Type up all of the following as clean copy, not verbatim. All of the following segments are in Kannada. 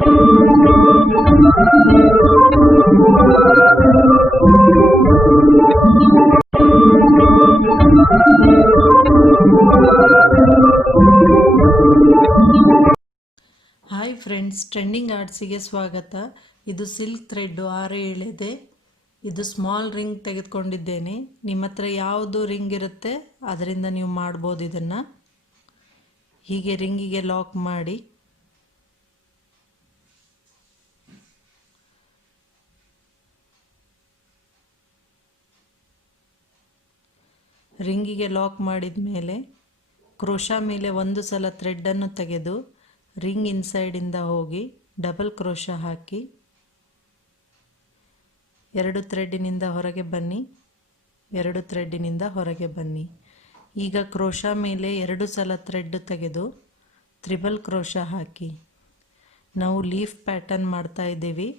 ಹಾಯ್ ಫ್ರೆಂಡ್ಸ್, ಟ್ರೆಂಡಿಂಗ್ ಆರ್ಟ್ಸಿಗೆ ಸ್ವಾಗತ. ಇದು ಸಿಲ್ಕ್ ಥ್ರೆಡ್ಡು 6 ಎಳೆದೆ. ಇದು ಸ್ಮಾಲ್ ರಿಂಗ್ ತೆಗೆದುಕೊಂಡಿದ್ದೇನೆ. ನಿಮ್ಮ ಹತ್ರ ಯಾವುದು ರಿಂಗ್ ಇರುತ್ತೆ ಅದರಿಂದ ನೀವು ಮಾಡ್ಬೋದು. ಇದನ್ನು ಹೀಗೆ ರಿಂಗಿಗೆ ಲಾಕ್ ಮಾಡಿ ಮಾಡಿದ ಮೇಲೆ ಕ್ರೋಶಾ ಮೇಲೆ ಒಂದು ಸಲ ಥ್ರೆಡ್ಡನ್ನು ತೆಗೆದು ರಿಂಗ್ ಇನ್ಸೈಡಿಂದ ಹೋಗಿ ಡಬಲ್ ಕ್ರೋಶಾ ಹಾಕಿ 2 ಥ್ರೆಡ್ಡಿನಿಂದ ಹೊರಗೆ ಬನ್ನಿ, 2 ಥ್ರೆಡ್ಡಿನಿಂದ ಹೊರಗೆ ಬನ್ನಿ. ಈಗ ಕ್ರೋಶಾ ಮೇಲೆ 2 ಸಲ ಥ್ರೆಡ್ ತೆಗೆದು ತ್ರಿಬಲ್ ಕ್ರೋಶಾ ಹಾಕಿ. ನಾವು ಲೀಫ್ ಪ್ಯಾಟರ್ನ್ ಮಾಡ್ತಾ ಇದ್ದೀವಿ.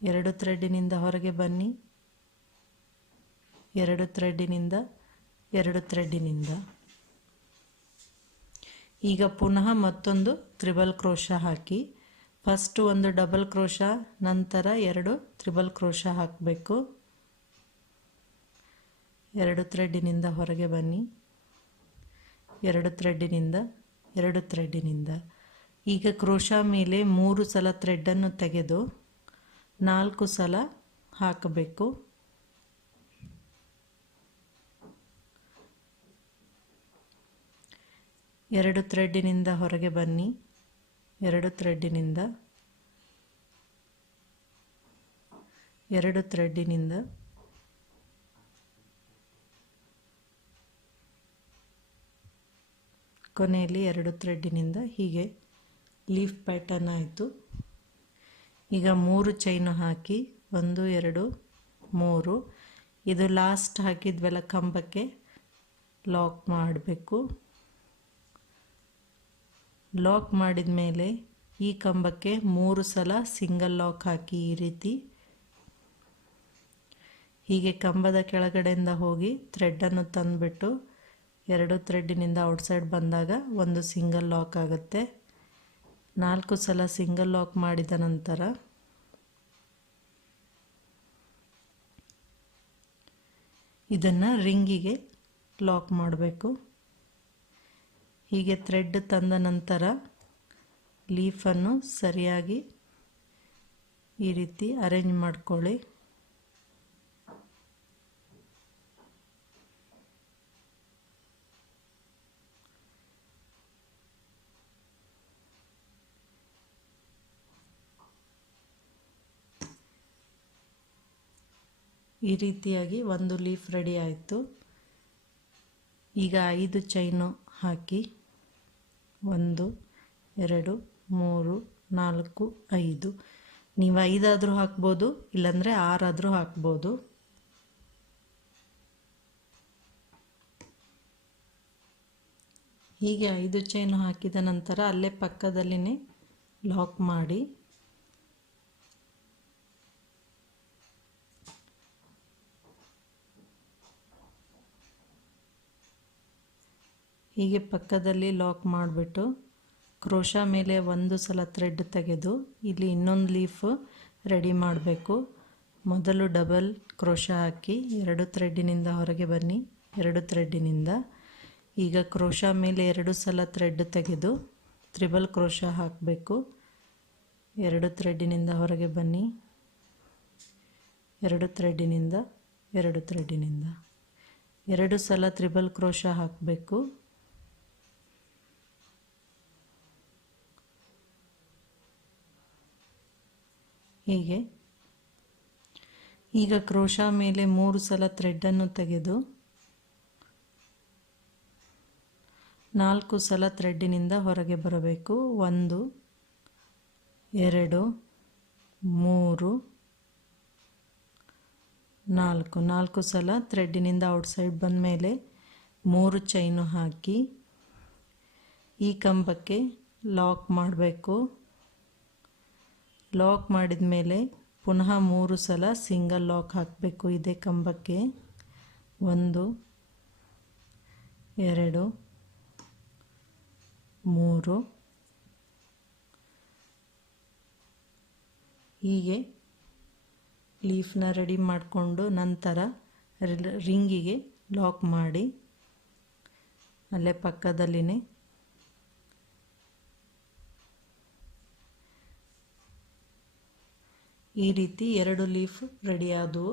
ಎರಡು ಥ್ರೆಡ್ಡಿನಿಂದ ಹೊರಗೆ ಬನ್ನಿ, 2 ಥ್ರೆಡ್ಡಿನಿಂದ 2 ಥ್ರೆಡ್ಡಿನಿಂದ. ಈಗ ಪುನಃ ಮತ್ತೊಂದು ತ್ರಿಬಲ್ ಕ್ರೋಶಾ ಹಾಕಿ. ಫಸ್ಟ್ ಒಂದು ಡಬಲ್ ಕ್ರೋಶಾ, ನಂತರ 2 ತ್ರಿಬಲ್ ಕ್ರೋಶಾ ಹಾಕಬೇಕು. 2 ಥ್ರೆಡ್ಡಿನಿಂದ ಹೊರಗೆ ಬನ್ನಿ, 2 ಥ್ರೆಡ್ಡಿನಿಂದ 2 ಥ್ರೆಡ್ಡಿನಿಂದ. ಈಗ ಕ್ರೋಶಾ ಮೇಲೆ 3 ಸಲ ಥ್ರೆಡ್ಡನ್ನು ತೆಗೆದು 4 ಸಲ ಹಾಕಬೇಕು. 2 ಥ್ರೆಡ್ಡಿನಿಂದ ಹೊರಗೆ ಬನ್ನಿ, 2 ಥ್ರೆಡ್ಡಿನಿಂದ 2 ಥ್ರೆಡ್ಡಿನಿಂದ ಕೊನೆಯಲ್ಲಿ 2 ಥ್ರೆಡ್ಡಿನಿಂದ. ಹೀಗೆ ಲೀಫ್ ಪ್ಯಾಟರ್ನ್ ಆಯಿತು. ಈಗ 3 ಚೈನು ಹಾಕಿ 1 2 3. ಇದು ಲಾಸ್ಟ್ ಹಾಕಿದ್ವೆಲ್ಲ ಕಂಬಕ್ಕೆ ಲಾಕ್ ಮಾಡಬೇಕು. ಲಾಕ್ ಮಾಡಿದ ಮೇಲೆ ಈ ಕಂಬಕ್ಕೆ 3 ಸಲ ಸಿಂಗಲ್ ಲಾಕ್ ಹಾಕಿ. ಈ ರೀತಿ ಹೀಗೆ ಕಂಬದ ಕೆಳಗಡೆಯಿಂದ ಹೋಗಿ ಥ್ರೆಡ್ಡನ್ನು ತಂದುಬಿಟ್ಟು 2 ಥ್ರೆಡ್ಡಿನಿಂದ ಔಟ್ಸೈಡ್ ಬಂದಾಗ ಒಂದು ಸಿಂಗಲ್ ಲಾಕ್ ಆಗುತ್ತೆ. 4 ಸಲ ಸಿಂಗಲ್ ಲಾಕ್ ಮಾಡಿದ ನಂತರ ಇದನ್ನು ರಿಂಗಿಗೆ ಲಾಕ್ ಮಾಡಬೇಕು. ಹೀಗೆ ಥ್ರೆಡ್ ತಂದ ನಂತರ ಲೀಫನ್ನು ಸರಿಯಾಗಿ ಈ ರೀತಿ ಅರೇಂಜ್ ಮಾಡ್ಕೊಳ್ಳಿ. ಈ ರೀತಿಯಾಗಿ ಒಂದು ಲೀಫ್ ರೆಡಿ ಆಯಿತು. ಈಗ 5 ಚೈನು ಹಾಕಿ 1 2 3 4 5. ನೀವು 5 ಆದರೂ ಹಾಕ್ಬೋದು, ಇಲ್ಲಾಂದರೆ 6 ಆದರೂ ಹಾಕ್ಬೋದು. ಹೀಗೆ 5 ಚೈನು ಹಾಕಿದ ನಂತರ ಅಲ್ಲೇ ಪಕ್ಕದಲ್ಲಿನೇ ಲಾಕ್ ಮಾಡಿ. ಹೀಗೆ ಪಕ್ಕದಲ್ಲಿ ಲಾಕ್ ಮಾಡಿಬಿಟ್ಟು ಕ್ರೋಶಾ ಮೇಲೆ 1 ಸಲ ಥ್ರೆಡ್ ತೆಗೆದು ಇಲ್ಲಿ ಇನ್ನೊಂದು ಲೀಫ್ ರೆಡಿ ಮಾಡಬೇಕು. ಮೊದಲು ಡಬಲ್ ಕ್ರೋಶಾ ಹಾಕಿ 2 ಥ್ರೆಡ್ಡಿನಿಂದ ಹೊರಗೆ ಬನ್ನಿ, 2 ಥ್ರೆಡ್ಡಿನಿಂದ. ಈಗ ಕ್ರೋಶಾ ಮೇಲೆ 2 ಸಲ ಥ್ರೆಡ್ ತೆಗೆದು ತ್ರಿಬಲ್ ಕ್ರೋಶಾ ಹಾಕಬೇಕು. 2 ಥ್ರೆಡ್ಡಿನಿಂದ ಹೊರಗೆ ಬನ್ನಿ, 2 ಥ್ರೆಡ್ಡಿನಿಂದ 2 ಥ್ರೆಡ್ಡಿನಿಂದ 2 ಸಲ ತ್ರಿಬಲ್ ಕ್ರೋಶಾ ಹಾಕಬೇಕು. ಹೀಗೆ ಈಗ ಕ್ರೋಶಾ ಮೇಲೆ 3 ಸಲ ಥ್ರೆಡ್ಡನ್ನು ತೆಗೆದು 4 ಸಲ ಥ್ರೆಡ್ಡಿನಿಂದ ಹೊರಗೆ ಬರಬೇಕು. 1 2 3 4 ಸಲ ಥ್ರೆಡ್ಡಿನಿಂದ ಔಟ್ಸೈಡ್ ಬಂದ ಮೇಲೆ 3 ಚೈನು ಹಾಕಿ ಈ ಕಂಬಕ್ಕೆ ಲಾಕ್ ಮಾಡಬೇಕು. ಲಾಕ್ ಮಾಡಿದ ಮೇಲೆ ಪುನಃ 3 ಸಲ ಸಿಂಗಲ್ ಲಾಕ್ ಹಾಕಬೇಕು ಇದೇ ಕಂಬಕ್ಕೆ. 1 2 3 ಹೀಗೆ ಲೀಫ್ನ ರೆಡಿ ಮಾಡಿಕೊಂಡು ನಂತರ ರಿಂಗಿಗೆ ಲಾಕ್ ಮಾಡಿ ಅಲ್ಲೇ ಪಕ್ಕದಲ್ಲಿನೇ ಈ ರೀತಿ 2 ಲೀಫ್ ರೆಡಿ ಆದವು.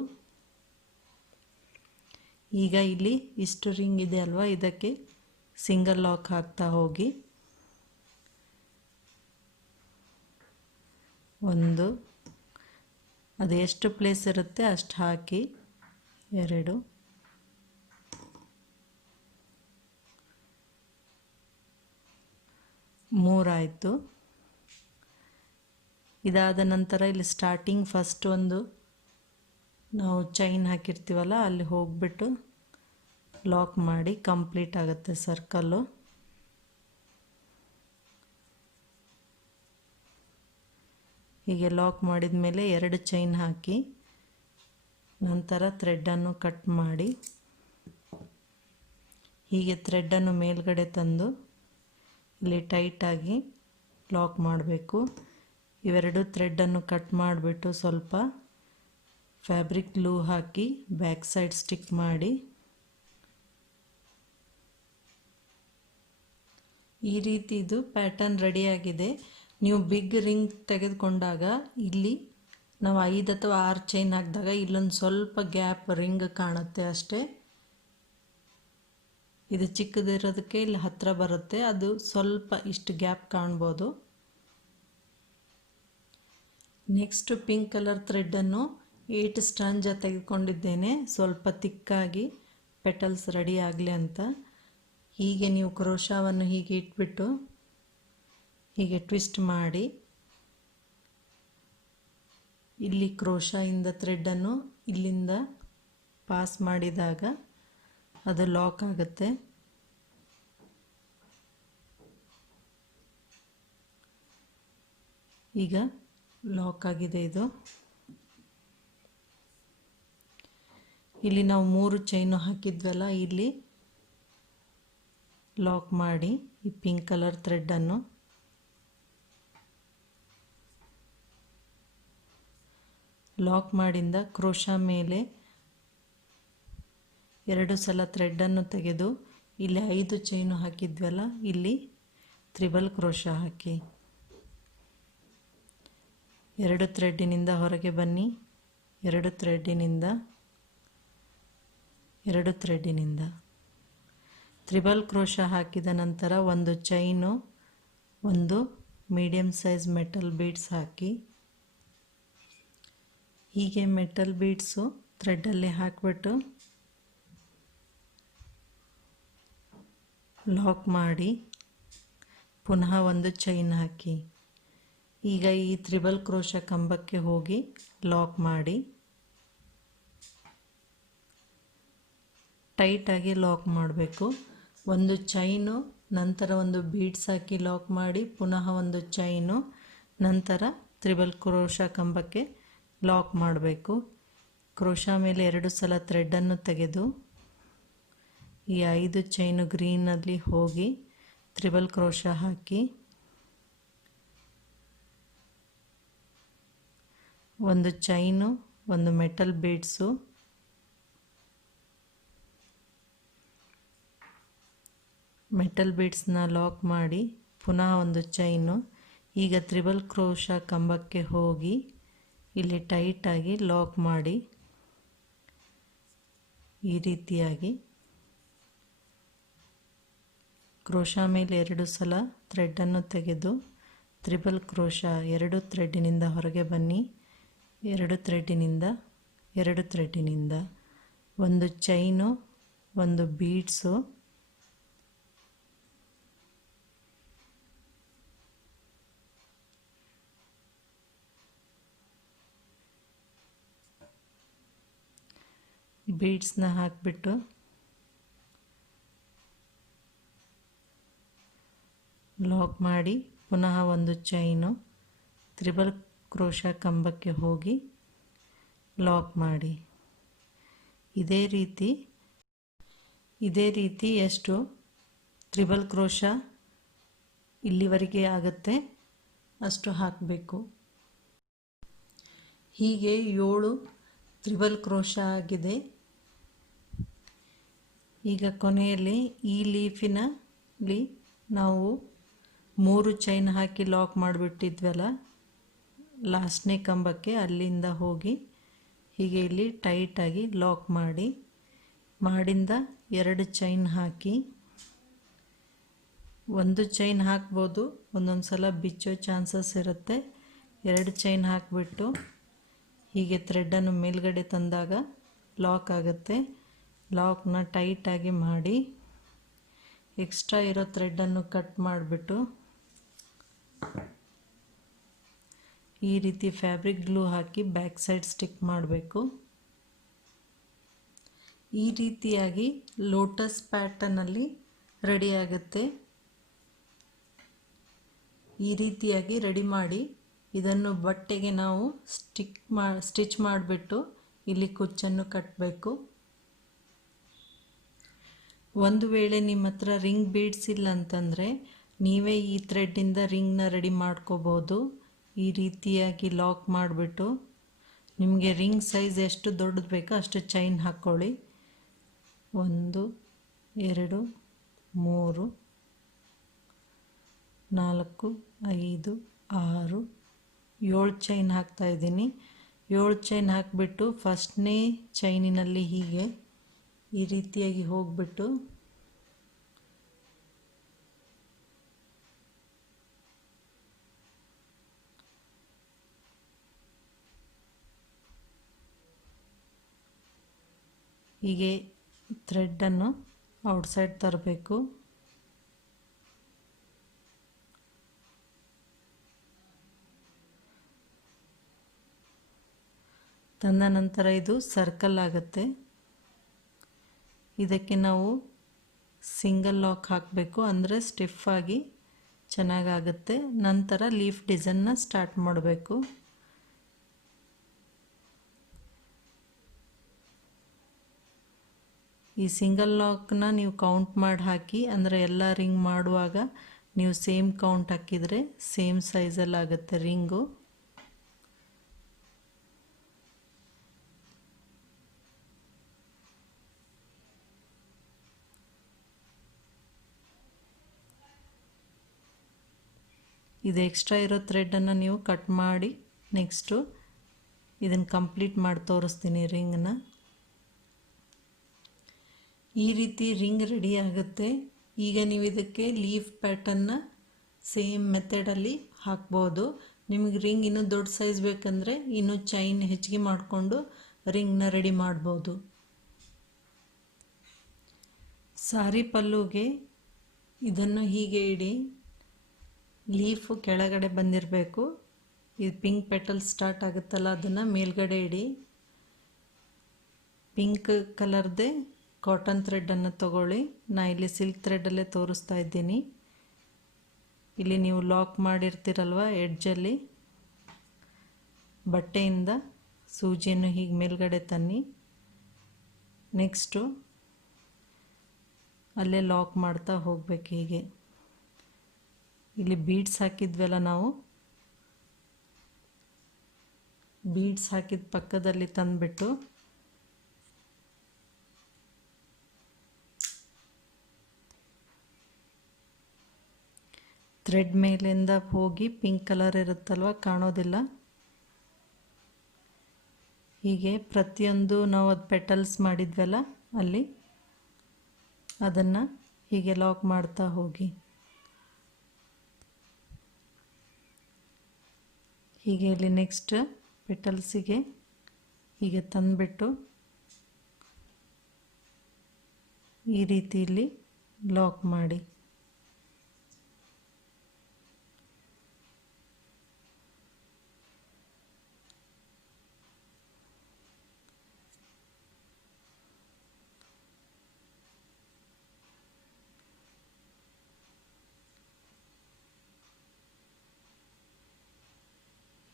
ಈಗ ಇಲ್ಲಿ ಇಷ್ಟು ರಿಂಗ್ ಇದೆ ಅಲ್ವಾ, ಇದಕ್ಕೆ ಸಿಂಗಲ್ ಲಾಕ್ ಹಾಕ್ತಾ ಹೋಗಿ. 1 ಅದು ಎಷ್ಟು ಪ್ಲೇಸ್ ಇರುತ್ತೆ ಅಷ್ಟು ಹಾಕಿ. 2 3 ಆಯಿತು. ಇದಾದ ನಂತರ ಇಲ್ಲಿ ಸ್ಟಾರ್ಟಿಂಗ್ ಫಸ್ಟ್ ಒಂದು ನಾವು ಚೈನ್ ಹಾಕಿರ್ತೀವಲ್ಲ ಅಲ್ಲಿ ಹೋಗ್ಬಿಟ್ಟು ಲಾಕ್ ಮಾಡಿ ಕಂಪ್ಲೀಟ್ ಆಗುತ್ತೆ ಸರ್ಕಲ್ಲು. ಹೀಗೆ ಲಾಕ್ ಮಾಡಿದ ಮೇಲೆ 2 ಚೈನ್ ಹಾಕಿ ನಂತರ ಥ್ರೆಡ್ಡನ್ನು ಕಟ್ ಮಾಡಿ ಹೀಗೆ ಥ್ರೆಡ್ಡನ್ನು ಮೇಲ್ಗಡೆ ತಂದು ಇಲ್ಲಿ ಟೈಟಾಗಿ ಲಾಕ್ ಮಾಡಬೇಕು. ಇವೆರಡು ಥ್ರೆಡ್ಡನ್ನು ಕಟ್ ಮಾಡಿಬಿಟ್ಟು ಸ್ವಲ್ಪ ಫ್ಯಾಬ್ರಿಕ್ ಗ್ಲೂ ಹಾಕಿ ಬ್ಯಾಕ್ ಸೈಡ್ ಸ್ಟಿಕ್ ಮಾಡಿ ಈ ರೀತಿ ಇದು ಪ್ಯಾಟರ್ನ್ ರೆಡಿಯಾಗಿದೆ. ನೀವು ಬಿಗ್ ರಿಂಗ್ ತೆಗೆದುಕೊಂಡಾಗ ಇಲ್ಲಿ ನಾವು 5 ಅಥವಾ 6 ಚೈನ್ ಹಾಕಿದಾಗ ಇಲ್ಲೊಂದು ಸ್ವಲ್ಪ ಗ್ಯಾಪ್ ರಿಂಗ್ ಕಾಣುತ್ತೆ ಅಷ್ಟೇ. ಇದು ಚಿಕ್ಕದಿರೋದಕ್ಕೆ ಇಲ್ಲಿ ಹತ್ತಿರ ಬರುತ್ತೆ, ಅದು ಸ್ವಲ್ಪ ಇಷ್ಟು ಗ್ಯಾಪ್ ಕಾಣ್ಬೋದು. ನೆಕ್ಸ್ಟ್ ಪಿಂಕ್ ಕಲರ್ ಥ್ರೆಡ್ಡನ್ನು 8 ಸ್ಟ್ರಾಂಜ ತೆಗೆದುಕೊಂಡಿದ್ದೇನೆ, ಸ್ವಲ್ಪ ತಿಕ್ಕಾಗಿ ಪೆಟಲ್ಸ್ ರೆಡಿ ಆಗಲಿ ಅಂತ. ಹೀಗೆ ನೀವು ಕ್ರೋಶಾವನ್ನು ಹೀಗೆ ಇಟ್ಬಿಟ್ಟು ಹೀಗೆ ಟ್ವಿಸ್ಟ್ ಮಾಡಿ ಇಲ್ಲಿ ಕ್ರೋಶಾಯಿಂದ ಥ್ರೆಡ್ಡನ್ನು ಇಲ್ಲಿಂದ ಪಾಸ್ ಮಾಡಿದಾಗ ಅದು ಲಾಕ್ ಆಗುತ್ತೆ. ಈಗ ಲಾಕ್ ಆಗಿದೆ ಇದು. ಇಲ್ಲಿ ನಾವು 3 ಚೈನು ಹಾಕಿದ್ವಲ್ಲ, ಇಲ್ಲಿ ಲಾಕ್ ಮಾಡಿ ಈ ಪಿಂಕ್ ಕಲರ್ ಥ್ರೆಡ್ಡನ್ನು ಲಾಕ್ ಮಾಡಿಂದ ಕ್ರೋಶಾ ಮೇಲೆ 2 ಸಲ ಥ್ರೆಡ್ಡನ್ನು ತೆಗೆದು ಇಲ್ಲಿ 5 ಚೈನು ಹಾಕಿದ್ವಲ್ಲ, ಇಲ್ಲಿ ತ್ರಿಬಲ್ ಕ್ರೋಶಾ ಹಾಕಿ 2 ಥ್ರೆಡ್ಡಿನಿಂದ ಹೊರಗೆ ಬನ್ನಿ. 2 ಥ್ರೆಡ್ಡಿನಿಂದ 2 ಥ್ರೆಡ್ಡಿನಿಂದ ತ್ರಿಬಲ್ ಕ್ರೋಶಾ ಹಾಕಿದ ನಂತರ 1 chain, 1 medium size metal beads ಹಾಕಿ ಹೀಗೆ ಮೆಟಲ್ ಬೀಡ್ಸು ಥ್ರೆಡ್ಡಲ್ಲಿ ಹಾಕಿಬಿಟ್ಟು ಲಾಕ್ ಮಾಡಿ ಪುನಃ 1 ಚೈನ್ ಹಾಕಿ ಈಗ ಈ ತ್ರಿಬಲ್ ಕ್ರೋಶಾ ಕಂಬಕ್ಕೆ ಹೋಗಿ ಲಾಕ್ ಮಾಡಿ ಟೈಟಾಗಿ ಲಾಕ್ ಮಾಡಬೇಕು. 1 ಚೈನು ನಂತರ 1 ಬೀಡ್ಸ್ ಹಾಕಿ ಲಾಕ್ ಮಾಡಿ ಪುನಃ 1 ಚೈನು ನಂತರ ತ್ರಿಬಲ್ ಕ್ರೋಶಾ ಕಂಬಕ್ಕೆ ಲಾಕ್ ಮಾಡಬೇಕು. ಕ್ರೋಶಾ ಮೇಲೆ 2 ಸಲ ಥ್ರೆಡ್ಡನ್ನು ತೆಗೆದು ಈ 5 ಚೈನು ಗ್ರೀನಲ್ಲಿ ಹೋಗಿ ತ್ರಿಬಲ್ ಕ್ರೋಶಾ ಹಾಕಿ 1 ಚೈನು, 1 ಮೆಟಲ್ ಬೀಡ್ಸು, ಮೆಟಲ್ ಬೀಡ್ಸ್ನ ಲಾಕ್ ಮಾಡಿ ಪುನಃ 1 ಚೈನು. ಈಗ ತ್ರಿಬಲ್ ಕ್ರೋಶಾ ಕಂಬಕ್ಕೆ ಹೋಗಿ ಇಲ್ಲಿ ಟೈಟಾಗಿ ಲಾಕ್ ಮಾಡಿ ಈ ರೀತಿಯಾಗಿ ಕ್ರೋಶಾ ಮೇಲೆ 2 ಸಲ ಥ್ರೆಡ್ಡನ್ನು ತೆಗೆದು ತ್ರಿಬಲ್ ಕ್ರೋಶಾ 2 ಥ್ರೆಡ್ಡಿನಿಂದ ಹೊರಗೆ ಬನ್ನಿ. 2 ಥ್ರೆಡ್ಡಿನಿಂದ 2 ಥ್ರೆಡ್ಡಿನಿಂದ 1 ಚೈನು, 1 ಬೀಡ್ಸು, ಬೀಡ್ಸ್ನ ಹಾಕಿಬಿಟ್ಟು ಲಾಕ್ ಮಾಡಿ ಪುನಃ 1 ಚೈನು ತ್ರಿಬಲ್ ಕ್ರೋಶಾ ಕಂಬಕ್ಕೆ ಹೋಗಿ ಲಾಕ್ ಮಾಡಿ ಇದೇ ರೀತಿ ಎಷ್ಟು ತ್ರಿಬಲ್ ಕ್ರೋಶಾ ಇಲ್ಲಿವರೆಗೆ ಆಗುತ್ತೆ ಅಷ್ಟು ಹಾಕಬೇಕು. ಹೀಗೆ 7 ತ್ರಿಬಲ್ ಕ್ರೋಶಾ ಆಗಿದೆ. ಈಗ ಕೊನೆಯಲ್ಲಿ ಈ ಲೀಫಿನಲ್ಲಿ ನಾವು 3 ಚೈನ್ ಹಾಕಿ ಲಾಕ್ ಮಾಡಿಬಿಟ್ಟಿದ್ವಲ್ಲ ಲಾಸ್ಟ್ನೇ ಕಂಬಕ್ಕೆ, ಅಲ್ಲಿಂದ ಹೋಗಿ ಹೀಗೆ ಇಲ್ಲಿ ಟೈಟಾಗಿ ಲಾಕ್ ಮಾಡಿಂದ 2 ಚೈನ್ ಹಾಕಿ, ಒಂದು ಚೈನ್ ಹಾಕ್ಬೋದು, ಒಂದೊಂದು ಸಲ ಬಿಚ್ಚೋ ಚಾನ್ಸಸ್ ಇರುತ್ತೆ. 2 ಚೈನ್ ಹಾಕಿಬಿಟ್ಟು ಹೀಗೆ ಥ್ರೆಡನ್ನು ಮೇಲ್ಗಡೆ ತಂದಾಗ ಲಾಕ್ ಆಗುತ್ತೆ. ಲಾಕ್ನ ಟೈಟಾಗಿ ಮಾಡಿ ಎಕ್ಸ್ಟ್ರಾ ಇರೋ ಥ್ರೆಡನ್ನು ಕಟ್ ಮಾಡಿಬಿಟ್ಟು ಈ ರೀತಿ ಫ್ಯಾಬ್ರಿಕ್ ಗ್ಲೂ ಹಾಕಿ ಬ್ಯಾಕ್ ಸೈಡ್ ಸ್ಟಿಕ್ ಮಾಡಬೇಕು. ಈ ರೀತಿಯಾಗಿ ಲೋಟಸ್ ಪ್ಯಾಟರ್ನಲ್ಲಿ ರೆಡಿ ಆಗುತ್ತೆ. ಈ ರೀತಿಯಾಗಿ ರೆಡಿ ಮಾಡಿ ಇದನ್ನು ಬಟ್ಟೆಗೆ ನಾವು ಸ್ಟಿಚ್ ಮಾಡಿಬಿಟ್ಟು ಇಲ್ಲಿ ಕುಚ್ಚನ್ನು ಕಟ್ಟಬೇಕು. ಒಂದು ವೇಳೆ ನಿಮ್ಮ ಹತ್ರ ರಿಂಗ್ ಬೀಡ್ಸ್ ಇಲ್ಲ ಅಂತಂದರೆ ನೀವೇ ಈ ಥ್ರೆಡ್ಡಿಂದ ರಿಂಗ್ನ ರೆಡಿ ಮಾಡ್ಕೋಬೋದು. ಈ ರೀತಿಯಾಗಿ ಲಾಕ್ ಮಾಡಿಬಿಟ್ಟು ನಿಮಗೆ ರಿಂಗ್ ಸೈಜ್ ಎಷ್ಟು ದೊಡ್ಡದು ಬೇಕೋ ಅಷ್ಟು ಚೈನ್ ಹಾಕ್ಕೊಳ್ಳಿ. 1 2 3 4 5 6 7 ಚೈನ್ ಹಾಕ್ತಾಯಿದ್ದೀನಿ. 7 ಚೈನ್ ಹಾಕಿಬಿಟ್ಟು ಫಸ್ಟ್ನೇ ಚೈನಿನಲ್ಲಿ ಹೀಗೆ ಈ ರೀತಿಯಾಗಿ ಹೋಗಿಬಿಟ್ಟು ಹೀಗೆ ಥ್ರೆಡನ್ನು ಔಟ್ಸೈಡ್ ತರಬೇಕು. ತಂದ ನಂತರ ಇದು ಸರ್ಕಲ್ ಆಗುತ್ತೆ. ಇದಕ್ಕೆ ನಾವು ಸಿಂಗಲ್ ಲಾಕ್ ಹಾಕಬೇಕು, ಅಂದರೆ ಸ್ಟಿಫಾಗಿ ಚೆನ್ನಾಗಾಗುತ್ತೆ. ನಂತರ ಲೀಫ್ ಡಿಸೈನ್ನ ಸ್ಟಾರ್ಟ್ ಮಾಡಬೇಕು. ಈ ಸಿಂಗಲ್ ಲಾಕ್ನ ನೀವು ಕೌಂಟ್ ಮಾಡಿ ಹಾಕಿ, ಅಂದರೆ ಎಲ್ಲ ರಿಂಗ್ ಮಾಡುವಾಗ ನೀವು ಸೇಮ್ ಕೌಂಟ್ ಹಾಕಿದರೆ ಸೇಮ್ ಸೈಜಲ್ಲಿ ಆಗುತ್ತೆ ರಿಂಗು. ಇದು ಎಕ್ಸ್ಟ್ರಾ ಇರೋ ಥ್ರೆಡನ್ನು ನೀವು ಕಟ್ ಮಾಡಿ ನೆಕ್ಸ್ಟು ಇದನ್ನು ಕಂಪ್ಲೀಟ್ ಮಾಡಿ ತೋರಿಸ್ತೀನಿ ರಿಂಗನ್ನ. ಈ ರೀತಿ ರಿಂಗ್ ರೆಡಿ ಆಗುತ್ತೆ. ಈಗ ನೀವು ಇದಕ್ಕೆ ಲೀಫ್ ಪ್ಯಾಟರ್ನ್ನ ಸೇಮ್ ಮೆಥಡಲ್ಲಿ ಹಾಕ್ಬೋದು. ನಿಮಗೆ ರಿಂಗ್ ಇನ್ನೂ ದೊಡ್ಡ ಸೈಜ್ ಬೇಕಂದರೆ ಇನ್ನೂ ಚೈನ್ ಹೆಚ್ಚಿಗೆ ಮಾಡಿಕೊಂಡು ರಿಂಗ್ನ ರೆಡಿ ಮಾಡ್ಬೋದು. ಸಾರಿ ಪಲ್ಲುಗೆ ಇದನ್ನು ಹೀಗೆ ಇಡಿ, ಲೀಫು ಕೆಳಗಡೆ ಬಂದಿರಬೇಕು. ಇದು ಪಿಂಕ್ ಪೆಟಲ್ ಸ್ಟಾರ್ಟ್ ಆಗುತ್ತಲ್ಲ ಅದನ್ನು ಮೇಲ್ಗಡೆ ಇಡಿ. ಪಿಂಕ್ ಕಲರ್ದೇ ಕಾಟನ್ ಥ್ರೆಡನ್ನು ತಗೊಳ್ಳಿ. ನಾನು ಇಲ್ಲಿ ಸಿಲ್ಕ್ ಥ್ರೆಡಲ್ಲೇ ತೋರಿಸ್ತಾ ಇದ್ದೀನಿ. ಇಲ್ಲಿ ನೀವು ಲಾಕ್ ಮಾಡಿರ್ತೀರಲ್ವ ಎಡ್ಜಲ್ಲಿ, ಬಟ್ಟೆಯಿಂದ ಸೂಜಿಯನ್ನು ಹೀಗೆ ಮೇಲ್ಗಡೆ ತನ್ನಿ. ನೆಕ್ಸ್ಟು ಅಲ್ಲೇ ಲಾಕ್ ಮಾಡ್ತಾ ಹೋಗ್ಬೇಕು. ಹೀಗೆ ಇಲ್ಲಿ ಬೀಡ್ಸ್ ಹಾಕಿದ್ವಲ್ಲ ನಾವು, ಬೀಡ್ಸ್ ಹಾಕಿದ ಪಕ್ಕದಲ್ಲಿ ತಂದುಬಿಟ್ಟು ಥ್ರೆಡ್ ಮೇಲಿಂದ ಹೋಗಿ ಪಿಂಕ್ ಕಲರ್ ಇರುತ್ತಲ್ವ, ಕಾಣೋದಿಲ್ಲ. ಹೀಗೆ ಪ್ರತಿಯೊಂದು ನಾವು ಅದು ಪೆಟಲ್ಸ್ ಮಾಡಿದ್ವಲ್ಲ ಅಲ್ಲಿ ಅದನ್ನು ಹೀಗೆ ಲಾಕ್ ಮಾಡ್ತಾ ಹೋಗಿ. ಹೀಗೆ ಇಲ್ಲಿ ನೆಕ್ಸ್ಟ್ ಪೆಟಲ್ಸಿಗೆ ಹೀಗೆ ತಂದುಬಿಟ್ಟು ಈ ರೀತಿ ಇಲ್ಲಿ ಲಾಕ್ ಮಾಡಿ.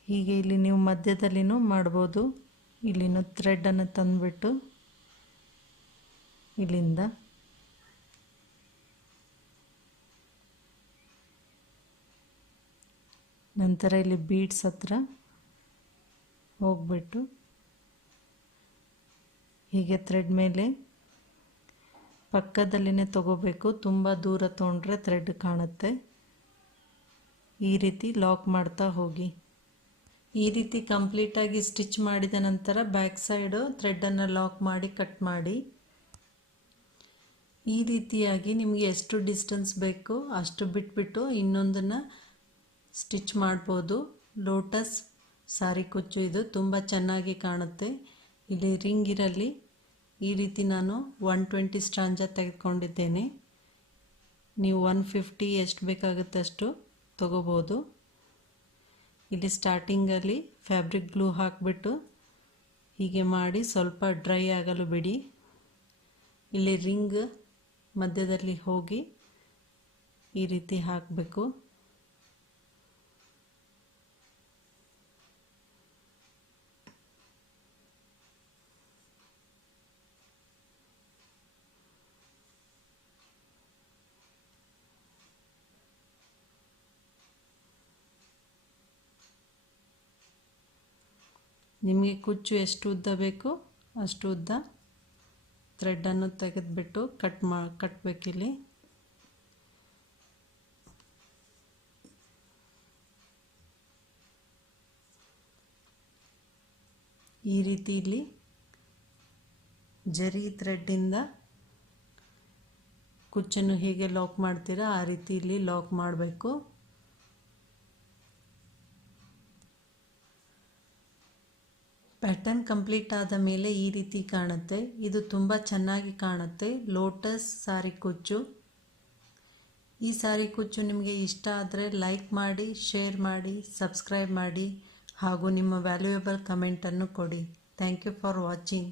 ಹೀಗೆ ಇಲ್ಲಿ ನೀವು ಮಧ್ಯದಲ್ಲಿನೂ ಮಾಡ್ಬೋದು. ಇಲ್ಲಿನೂ ಥ್ರೆಡನ್ನು ತಂದುಬಿಟ್ಟು ಇಲ್ಲಿಂದ ನಂತರ ಇಲ್ಲಿ ಬೀಡ್ಸ್ ಹತ್ರ ಹೋಗ್ಬಿಟ್ಟು ಹೀಗೆ ಥ್ರೆಡ್ ಮೇಲೆ ಪಕ್ಕದಲ್ಲಿನೇ ತಗೋಬೇಕು, ತುಂಬ ದೂರ ತೊಗೊಂಡ್ರೆ ಥ್ರೆಡ್ ಕಾಣುತ್ತೆ. ಈ ರೀತಿ ಲಾಕ್ ಮಾಡ್ತಾ ಹೋಗಿ. ಈ ರೀತಿ ಕಂಪ್ಲೀಟಾಗಿ ಸ್ಟಿಚ್ ಮಾಡಿದ ನಂತರ ಬ್ಯಾಕ್ ಸೈಡು ಥ್ರೆಡ್ಡನ್ನು ಲಾಕ್ ಮಾಡಿ ಕಟ್ ಮಾಡಿ. ಈ ರೀತಿಯಾಗಿ ನಿಮಗೆ ಎಷ್ಟು ಡಿಸ್ಟೆನ್ಸ್ ಬೇಕೋ ಅಷ್ಟು ಬಿಟ್ಬಿಟ್ಟು ಇನ್ನೊಂದನ್ನು ಸ್ಟಿಚ್ ಮಾಡ್ಬೋದು. ಲೋಟಸ್ ಸಾರಿ ಕುಚ್ಚು ಇದು ತುಂಬ ಚೆನ್ನಾಗಿ ಕಾಣುತ್ತೆ. ಇಲ್ಲಿ ರಿಂಗ್ ಇರಲಿ. ಈ ರೀತಿ ನಾನು 120 ಸ್ಟ್ರಾಂಜ ತೆಗೆದುಕೊಂಡಿದ್ದೇನೆ. ನೀವು 150 ಎಷ್ಟು ಬೇಕಾಗುತ್ತೆ ಅಷ್ಟು ತಗೋಬೋದು. ಇಲ್ಲಿ ಸ್ಟಾರ್ಟಿಂಗಲ್ಲಿ ಫ್ಯಾಬ್ರಿಕ್ ಗ್ಲೂ ಹಾಕಿಬಿಟ್ಟು ಹೀಗೆ ಮಾಡಿ ಸ್ವಲ್ಪ ಡ್ರೈ ಆಗಲು ಬಿಡಿ. ಇಲ್ಲಿ ರಿಂಗ್ ಮಧ್ಯದಲ್ಲಿ ಹೋಗಿ ಈ ರೀತಿ ಹಾಕಬೇಕು. ನಿಮಗೆ ಕುಚ್ಚು ಎಷ್ಟು ಉದ್ದ ಬೇಕೋ ಅಷ್ಟು ಉದ್ದ ಥ್ರೆಡ್ಡನ್ನು ತೆಗೆದುಬಿಟ್ಟು ಕಟ್ಟಬೇಕಿಲ್ಲಿ. ಈ ರೀತಿ ಇಲ್ಲಿ ಜರಿ ಥ್ರೆಡ್ಡಿಂದ ಕುಚ್ಚನ್ನು ಹೇಗೆ ಲಾಕ್ ಮಾಡ್ತೀರಾ ಆ ರೀತಿ ಇಲ್ಲಿ ಲಾಕ್ ಮಾಡಬೇಕು. ಪ್ಯಾಟರ್ನ್ ಕಂಪ್ಲೀಟ್ ಆದ ಮೇಲೆ ಈ ರೀತಿ ಕಾಣುತ್ತೆ. ಇದು ತುಂಬ ಚೆನ್ನಾಗಿ ಕಾಣುತ್ತೆ. ಲೋಟಸ್ ಸಾರಿ ಕುಚ್ಚು. ಈ ಸಾರಿ ಕುಚ್ಚು ನಿಮಗೆ ಇಷ್ಟ ಆದರೆ ಲೈಕ್ ಮಾಡಿ, ಶೇರ್ ಮಾಡಿ, ಸಬ್ಸ್ಕ್ರೈಬ್ ಮಾಡಿ ಹಾಗೂ ನಿಮ್ಮ ವ್ಯಾಲ್ಯೂಯಬಲ್ ಕಮೆಂಟನ್ನು ಕೊಡಿ. Thank you for watching.